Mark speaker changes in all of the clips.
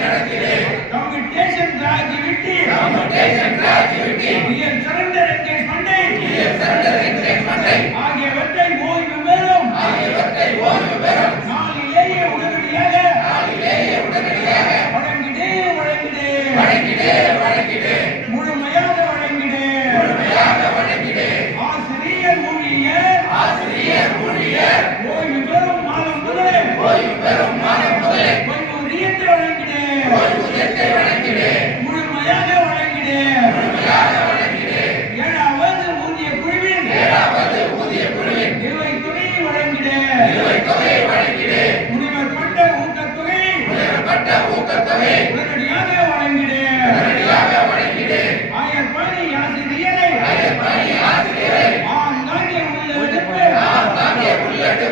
Speaker 1: நடத்திடு commutation Raji விட்டு commutation Raji விட்டு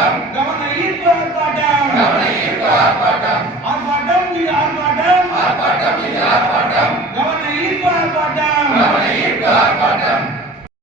Speaker 1: ஆர்ப்பாட்டம் கவன ஈர்ப்பு ஆர்ப்பாட்டம். கவன ஈர்ப்பு ஆர்ப்பாட்டம்.